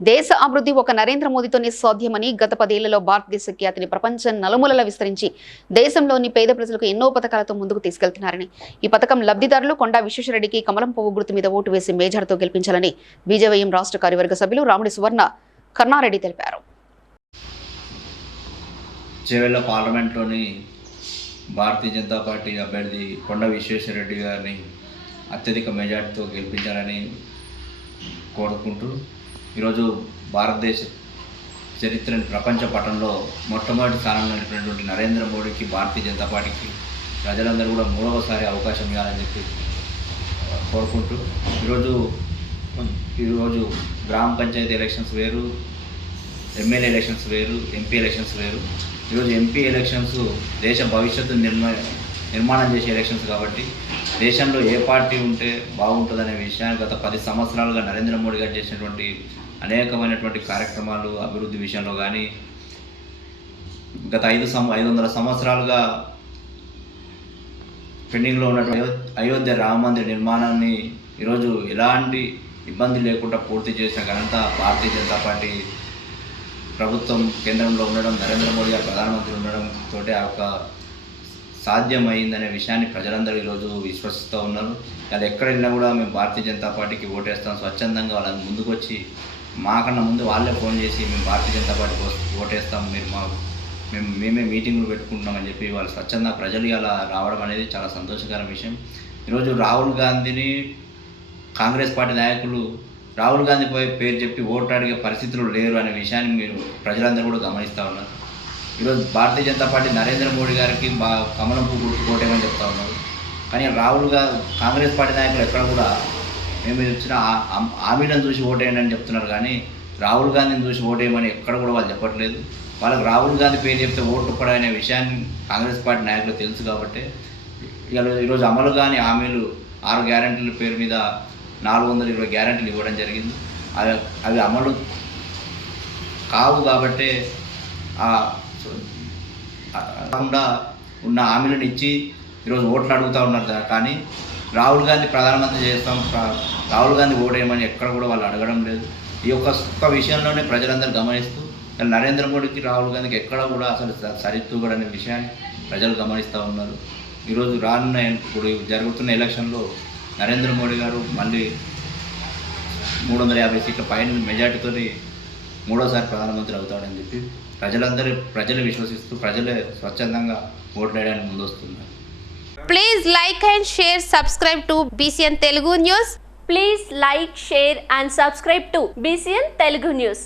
దేశ అభివృద్ధి ఒక నరేంద్ర మోదీతోనే సాధ్యమని గత పదేళ్ళలో భారతదేశ ఖ్యాతిని ప్రపంచం నలుమూలలా విస్తరించి దేశంలోని పేద ప్రజలకు ఎన్నో పథకాలతో ముందుకు తీసుకెళ్తున్నారని. ఈ పథకం లబ్ధిదారులు కొండా విశ్వేశ్వరరెడ్డికి కమలం పువ్వు గుర్తు మీద ఓటు వేసి మేజార్తో గెలిపించాలని బీజేవైఎం రాష్ట్ర కార్యవర్గ సభ్యులు రాముడి సువర్ణ కర్ణారెడ్డి తెలిపారు. చేవెళ్ళ పార్లమెంట్లోని భారతీయ జనతా పార్టీ అభ్యర్థి కొండ విశ్వేశ్వరరెడ్డి గారిని అత్యధిక మెజార్టీతో గెలిపించాలని కోరుకుంటూ ఈరోజు భారతదేశ చరిత్రని ప్రపంచ పటంలో మొట్టమొదటి స్థానంలో నిలిపినటువంటి నరేంద్ర మోడీకి భారతీయ జనతా పార్టీకి ప్రజలందరూ కూడా మూడవసారి అవకాశం ఇవ్వాలని చెప్పి కోరుకుంటూ ఈరోజు ఈరోజు గ్రామ పంచాయతీ ఎలక్షన్స్ వేరు ఎమ్మెల్యే ఎలక్షన్స్ వేరు ఎంపీ ఎలక్షన్స్ వేరు. ఈరోజు ఎంపీ ఎలక్షన్స్ దేశ భవిష్యత్తు నిర్మా నిర్మాణం చేసే ఎలక్షన్స్ కాబట్టి దేశంలో ఏ పార్టీ ఉంటే బాగుంటుందనే విషయాన్ని గత పది సంవత్సరాలుగా నరేంద్ర మోడీ గారు చేసినటువంటి అనేకమైనటువంటి కార్యక్రమాలు అభివృద్ధి విషయంలో కానీ గత ఐదు సం ఐదు వందల సంవత్సరాలుగా పెండింగ్లో ఉన్నటువంటి అయోధ్య రామ మందిర నిర్మాణాన్ని ఈరోజు ఎలాంటి ఇబ్బంది లేకుండా పూర్తి చేసిన ఘనత భారతీయ జనతా పార్టీ ప్రభుత్వం కేంద్రంలో ఉండడం నరేంద్ర మోడీ గారు ప్రధానమంత్రి ఉండడం తోటి ఆ యొక్క సాధ్యమైందనే విషయాన్ని ప్రజలందరూ ఈరోజు విశ్వసిస్తూ ఉన్నారు. వాళ్ళు ఎక్కడ వెళ్ళినా కూడా మేము భారతీయ జనతా పార్టీకి ఓటేస్తాం స్వచ్ఛందంగా వాళ్ళని ముందుకొచ్చి మాకన్నా ముందు వాళ్ళే ఫోన్ చేసి మేము భారతీయ జనతా పార్టీకి ఓటేస్తాం మీరు మా మేము మేమే మీటింగ్లు పెట్టుకుంటున్నామని చెప్పి వాళ్ళు స్వచ్ఛంద ప్రజలు అలా రావడం అనేది చాలా సంతోషకర విషయం. ఈరోజు రాహుల్ గాంధీని కాంగ్రెస్ పార్టీ నాయకులు రాహుల్ గాంధీపై పేరు చెప్పి ఓటు అడిగే పరిస్థితులు లేరు అనే విషయాన్ని మీరు ప్రజలందరూ కూడా గమనిస్తూ ఉన్నారు. ఈరోజు భారతీయ జనతా పార్టీ నరేంద్ర మోడీ గారికి బా కమలం పువ్వు గుర్తు కోటేమని చెప్తా ఉన్నారు. కానీ రాహుల్గా కాంగ్రెస్ పార్టీ నాయకులు ఎక్కడ కూడా మేము ఇచ్చిన ఆ- హామీలను చూసి ఓటేయండి అని చెప్తున్నారు. కానీ రాహుల్ గాంధీని చూసి ఓటేయమని ఎక్కడ కూడా వాళ్ళు చెప్పట్లేదు. వాళ్ళకి రాహుల్ గాంధీ పేరు చెప్తే ఓటు పడనే విషయాన్ని కాంగ్రెస్ పార్టీ నాయకులు తెలుసు కాబట్టి ఈరోజు అమలు కాని హామీలు ఆరు గ్యారంటీల పేరు మీద నాలుగు వందల ఇరవై గ్యారంటీలు ఇవ్వడం జరిగింది. అవి అవి అమలు కావు కాబట్టే సో కాకుండా ఉన్న హామీలను ఇచ్చి ఈరోజు ఓట్లు అడుగుతూ ఉన్నారు కానీ రాహుల్ గాంధీ ప్రధానమంత్రి చేస్తాం రాహుల్ గాంధీ ఓటేయమని ఎక్కడ కూడా వాళ్ళు అడగడం లేదు. ఈ యొక్క ఒక్క విషయంలోనే ప్రజలందరూ గమనిస్తూ నరేంద్ర మోడీకి రాహుల్ గాంధీకి ఎక్కడ కూడా అసలు సరితూగడనే విషయాన్ని ప్రజలు గమనిస్తూ ఉన్నారు. ఈరోజు రానున్న ఇప్పుడు జరుగుతున్న ఎలక్షన్లో నరేంద్ర మోడీ గారు మళ్ళీ మూడు వందల యాభై సీట్ల పైన మెజార్టీతో మూడోసారి ప్రధానమంత్రి అవుతాడని చెప్పి ప్రజలందరూ ప్రజలు విశ్వసిస్తూ ప్రజలే స్వచ్ఛందంగా ఓట్లు వేయడానికి ముందొస్తున్నారు Please like and share, subscribe to BCN Telugu News. Please like, share and subscribe to BCN Telugu News.